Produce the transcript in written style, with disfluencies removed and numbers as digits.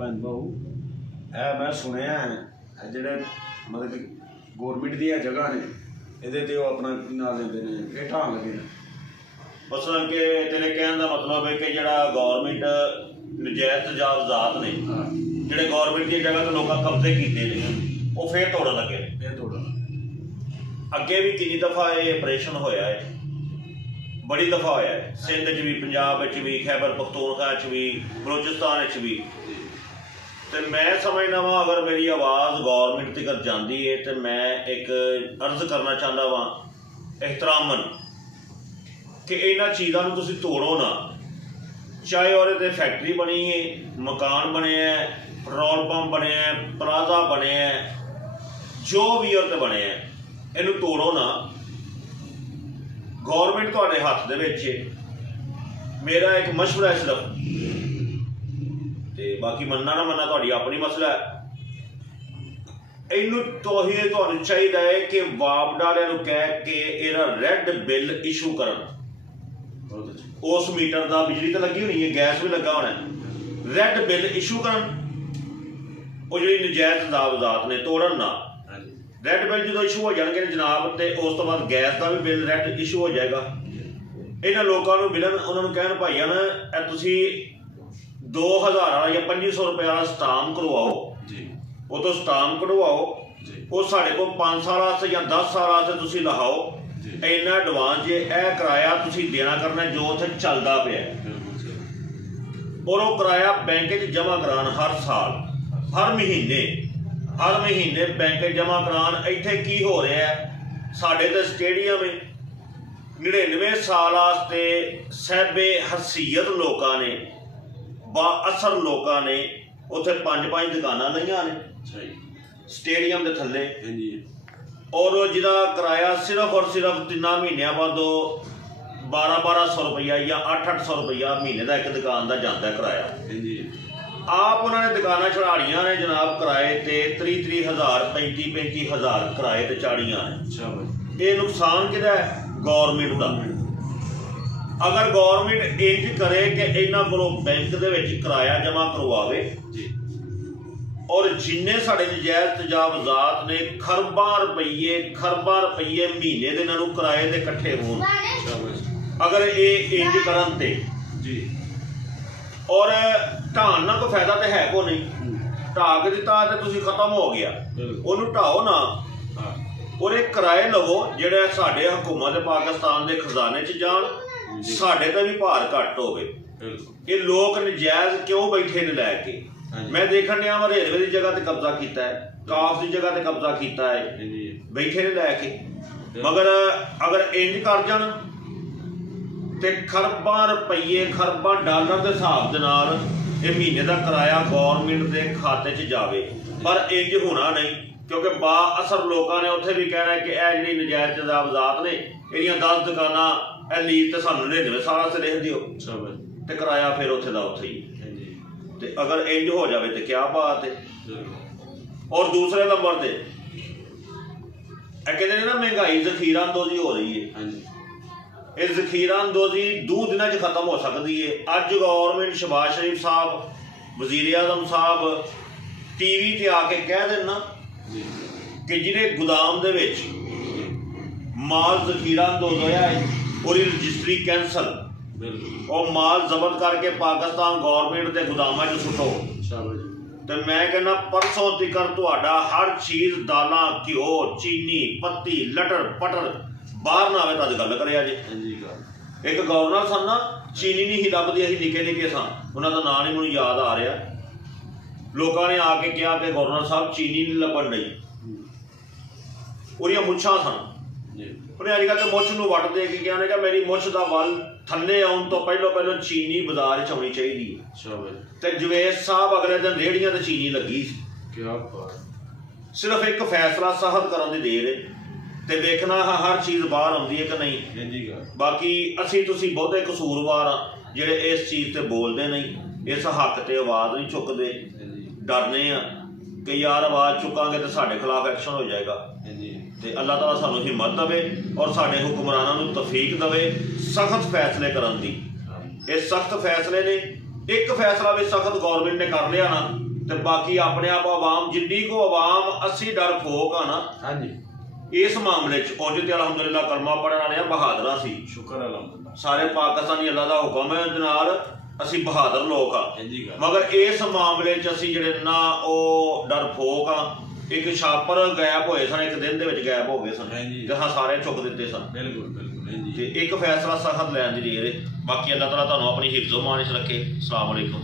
भैन भाऊ है मैं सुनिया है ਜਿਹੜੇ मतलब कि गौरमेंट दी जगह ने ਇਹਦੇ ਤੇ ਉਹ ਆਪਣਾ ਨਾ ਲੈਂਦੇ ਨੇ ਇਹ ਢਾਣ ਲੱਗੇ ਨੇ ਮਸਲਨ ਕਿ ਤੇਰੇ ਕਹਿਣ ਦਾ ਮਤਲਬ ਹੈ ਕਿ ਜਿਹੜਾ ਗੌਰਮੈਂਟ ਨਜਾਇਜ਼ ਤਜਾਵਜ਼ਾਤ ਨੇ ਜਿਹੜੇ ਗੌਰਮੈਂਟ ਦੀ ਜਗ੍ਹਾ ਤੇ ਲੋਕਾਂ ਕਬਜ਼ੇ ਕੀਤੇ ਨੇ ਉਹ ਫੇਰ ਤੋੜਨ ਲੱਗੇ ਨੇ ਫੇਰ ਤੋੜਨ ਅੱਗੇ ਵੀ ਕਿੰਨੀ ਦਫਾ ਇਹ ਆਪਰੇਸ਼ਨ ਹੋਇਆ ਹੈ ਬੜੀ ਦਫਾ ਹੋਇਆ ਹੈ ਸਿੰਧ 'ਚ ਵੀ ਪੰਜਾਬ ਵਿੱਚ ਵੀ ਖੈਬਰ ਪਖਤੂਨਖਵਾ 'ਚ ਵੀ ਬਲੋਚਿਸਤਾਨ 'ਚ ਵੀ तो मैं समझना वा अगर मेरी आवाज़ गौरमेंट तक जाती है तो मैं एक अर्ज करना चाहता वा एहतरामन कि इन्होंने चीज़ों को तुसीं तोड़ो ना चाहे और फैक्ट्री बनी है मकान बने हैं पेट्रोल पंप बने हैं प्लाजा बने हैं जो भी और बने हैं इनू तोड़ो ना गौरमेंट तुहाडे हत्थ दे विच है मेरा एक मशवरा है सिर्फ बाकी मनना ना मनना तुहाडी अपनी मसला है इनू तुहानू चाहिए है कि वापडा वालियां नू कह के इहदा रैड बिल इशू करन उस मीटर का बिजली तो लगी होनी है गैस भी लगा होना है रैड बिल इशू करन वो जिहड़ी नजायज़ तजावज़ात ने तोड़न ना रैड बिल जो इशू हो जाएंगे जनाब तो उस तो बाद गैस का भी बिल रैड इशू हो जाएगा इन्हां लोकां नू मिलन उन्होंने कहन भाईया ना तुसीं 2000 वाला या 2500 रुपये वाला स्टाम करवाओ वो तो स्टाम कढ़वाओ वो साढ़े को 5 साल वास्ते या 10 साल वास्ते तुसीं लहाओ इन्ना एडवांस जे ए किराया तुसीं देना करना जो उत्थे चलदा पिया और वो किराया बैंक च जमा करान हर साल हर महीने बैंक जमा करान इत्थे की हो रहा है साढ़े तो स्टेडियम 99 साल वास्ते साहिबे हसीयत लोगों ने बाअसर लोगों ने उत्थे 5-5 दुकानां लईआं ने स्टेडियम के थल्ले और जिहदा किराया सिर्फ और सिर्फ 3 महीनों बाद 1200 रुपया या 800 रुपया महीने का एक दुकान का जाता है किराया आप उन्होंने दुकानां चढ़ाड़ियां ने जनाब किराए ते 30,000 35,000 किराए ते चाड़ियां ने ये नुकसान किहदा है गौरमेंट का अगर गौरमेंट इंज करे कि इन्हां कोलों बैंक दे विच किराया जमा करवावे और जिन्ने साडे नजायज़ तजावज़ात ने खरबां रुपये महीने दे इन्हां नूं किराए दे इकट्ठे होण अगर ये इंज करन ते और ढाण ना कोई फायदा तो है को नहीं ढा के दिता तो तुसीं खत्म हो गया उहनूं ढाओ ना और ये किराए लवो जिहड़े साडे हुकूमत पाकिस्तान के खजाने च जाण साडे तो भी भार घट होवे ये लोग नजायज़ क्यों बैठे ने लैके मैं देखण दिया रेलवे की जगह ते कब्जा किया है काफ की जगह ते कब्जा किया है बैठे ने लैके मगर अगर इंज कर जाण ते खरबां रुपये खरबां डॉलर के हिसाब दे नाल ये महीने का किराया गौरमेंट के खाते च जावे पर इंज होना नहीं क्योंकि बाअसर लोगों ने उत्थे भी कहना है कि यह जी नजायज़ तजावज़ात ने इहदियां 10 दुकानां लीव तो सानू 99 साल से लिख दिओ तो किराया फिर उत्थे दा उत्थे ही ते अगर इंज हो जाए तो क्या बात है और दूसरे नंबर ते कहते हैं ना महंगाई जखीरा अंदोजी हो रही है इस जखीरा अंदोजी 2 दिनों खत्म हो सकती है अज गौरमेंट शहबाज शरीफ साहब वजीर आजम साहब TV ते आके कह देना कि जिहड़े गोदाम दे विच माल जखीरा अंदोज होया है और रजिस्ट्री कैंसल और माल जब्त करके पाकिस्तान गौरमेंट के गोदामां च सुटो तो मैं कहना परसों तिकर तुहाडा हर चीज़ दालां घ्यो चीनी पत्ती लटर पटर बाहर ना आवे तद गल करिया जे एक गवर्नर सन ना चीनी नहीं ही लभदी असीं निक्के निक्के सन उन्हां दा नाम नहीं मैनूं याद आ रहा लोगों ने आके कहा कि गवर्नर साहब चीनी नहीं लभण डई उहदियां मुच्छां सन उन्हें अजकल तो मुछ नूं वट दे के क्या मेरी मुछ का वल थले आउण तो पहलों चीनी बाजार च आउणी चाहिए ते जवेद साहब अगले दिन रेहड़ियां ते चीनी लगी क्या सिर्फ एक फैसला साहब करन दी देर है ते वेखना हर चीज़ बाहर आउंदी है कि नहीं बाकी असीं तुसीं बहुते कसूरवार आ जिहड़े इस चीज़ ते बोलदे नहीं इस हक ते आवाज़ नहीं चुकदे डरने आ कि यार आवाज़ चुकांगे तो साडे खिलाफ एक्शन हो जाएगा तो अल्लाह ताला सानू हिम्मत दवे और साडे हुक्मरानां नूं तौफीक दवे सख्त फैसले करन दी ये सख्त फैसले ने ਇੱਕ ਫੈਸਲਾ ਵੀ ਸਖਤ ਗੌਰਮੈਂਟ ਨੇ ਕਰ ਲਿਆ ਨਾ ਤੇ ਬਾਕੀ ਆਪਣੇ ਆਪ ਆਵਾਮ ਜਿੰਨੀ ਕੋ ਆਵਾਮ ਅਸੀਂ ਡਰ ਫੋਕ ਆ ਨਾ ਹਾਂਜੀ ਇਸ ਮਾਮਲੇ 'ਚ ਉਂਝ ਤੇ ਅਲਹਮਦੁਲਿਲਾ ਕਲਮਾ ਪੜ੍ਹਨ ਵਾਲਿਆਂ ਬਹਾਦਰਾਂ ਸੀ। ਸ਼ੁਕਰ ਅਲਹਮਦੁਲਿਲਾ ਸਾਰੇ ਪਾਕਿਸਤਾਨੀ ਅੱਲਾ ਦਾ ਹੁਕਮ ਹੈ ਉਹਦੇ ਨਾਲ ਅਸੀਂ ਬਹਾਦਰ ਲੋਕ ਆ। ਮਗਰ ਇਸ ਮਾਮਲੇ 'ਚ ਅਸੀਂ ਜਿਹੜੇ ਨਾ ਉਹ ਡਰ ਫੋਕ ਆ। ਇੱਕ ਛਾਪਰ ਗਾਇਬ ਹੋਏ ਸਨ, ਇੱਕ ਦਿਨ ਦੇ ਵਿੱਚ ਗਾਇਬ ਹੋ ਗਏ ਸਨ ਤੇ ਹਾਂ ਸਾਰੇ ਚੁੱਕ ਦਿੱਤੇ ਸਨ। ਬਿਲਕੁਲ ਬਿਲਕੁਲ ਤੇ ਇੱਕ ਫੈਸਲਾ ਸਖਤ ਲੈਣ ਦੀ ਦੇਰ ਹੈ। ਬਾਕੀ ਅੱਲਾਹ ਤਾਲਾ ਤੁਹਾਨੂੰ ਆਪਣੀ ਹਿਫਜ਼ੋ ਮਾਨ 'ਚ ਰੱਖੇ। ਅਸਲਾਮ ਵਾਲੇਕੁਮ।